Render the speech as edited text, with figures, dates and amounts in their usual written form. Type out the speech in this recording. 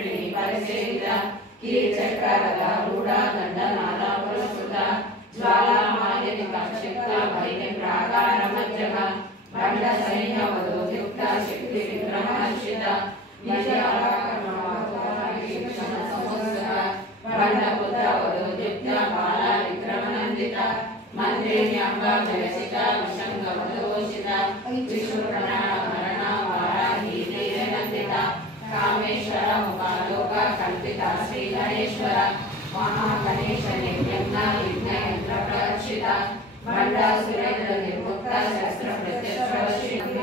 मंत्रिणी परिसेविता कीचक्रगदा रूढा दण्डनादा पुरस्कृता ज्वाला मालिनी क्षिप्ता भैनी प्राकारमज्जगा बंड सैन्य वधोयुक्ता शक्ति विक्रमहर्षिता बंड पुत्र वधोयुक्ता बाला विक्रमनंदिता मंत्रिण्यंबा जयसिता विशंग वधोषिता विष्णुप्रणा वाराही नीलनंदिता कामेश्वर मुखालोका कल्पिता श्री गणेश्वर महागणेश निर्यज्ञ यज्ञ यंत्र प्रक्षिता बंडा सुरेंद्र निर्मुक्ता शस्त्र प्रत्यक्ष